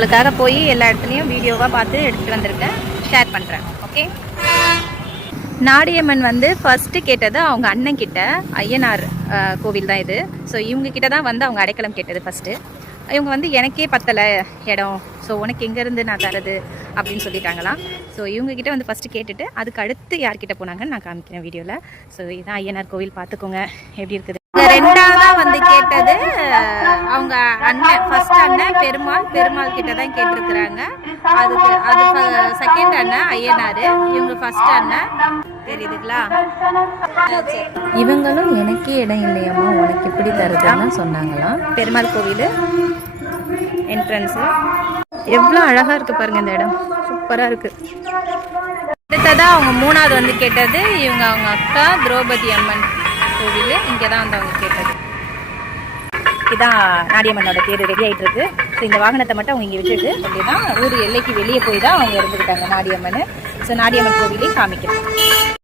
உங்களுக்காக போய் எல்லா இடத்துலையும் வீடியோவாக பார்த்து எடுத்துகிட்டு வந்திருக்கேன், ஷேர் பண்ணுறேன். ஓகே. நாடியம்மன் வந்து ஃபஸ்ட்டு கேட்டது அவங்க அண்ணன் கிட்ட, ஐயனார் கோவில் தான் இது. ஸோ இவங்க கிட்ட தான் வந்து அவங்க அடைக்கலம் கேட்டது ஃபஸ்ட்டு. இவங்க வந்து எனக்கே பத்தலை இடம், ஸோ உனக்கு எங்கேருந்து நான் தரது அப்படின்னு சொல்லிட்டாங்களாம். ஸோ இவங்ககிட்ட வந்து ஃபஸ்ட்டு கேட்டுட்டு அதுக்கு அடுத்து யார்கிட்ட போனாங்கன்னு நான் காமிக்கிறேன் வீடியோவில். ஸோ இதுதான் ஐயனார் கோவில், பார்த்துக்கோங்க எப்படி இருக்குது. ரெண்டாவதாக வந்து கேட்டது அவங்க அண்ணன், ஃபர்ஸ்ட் அண்ணன் பெருமாள் கிட்ட தான் கேட்டிருக்கிறாங்க. அது செகண்ட் அண்ணன் ஐயனார், இவங்க ஃபர்ஸ்ட் அண்ணன். தெரியுதுங்களா? இவங்களும் எனக்கே இடம் இல்லையம்மா உனக்கு எப்படி தருதுன்னு சொன்னாங்களாம். பெருமாள் கோவில் என்ட்ரன்ஸு எவ்வளோ அழகாக இருக்குது பாருங்கள், இந்த இடம் சூப்பராக இருக்குது. அடுத்ததாக அவங்க மூணாவது வந்து கேட்டது இவங்க அவங்க அக்கா திரௌபதி அம்மன் கோவில், இங்கே தான் வந்து அவங்க கேட்டது. இதுதான் நாடியம்மனோட பேர் ரெடி ஆகிட்டு இருக்கு. ஸோ இந்த வாகனத்தை மட்டும் அவங்க இங்கே விட்டுட்டு அப்படின்னா ஊர் எல்லைக்கு வெளியே போய் தான் அவங்க இருந்துக்கிட்டாங்க நாடியம்மன். ஸோ நாடியம்மன் கோவிலே காமிக்கிறேன்.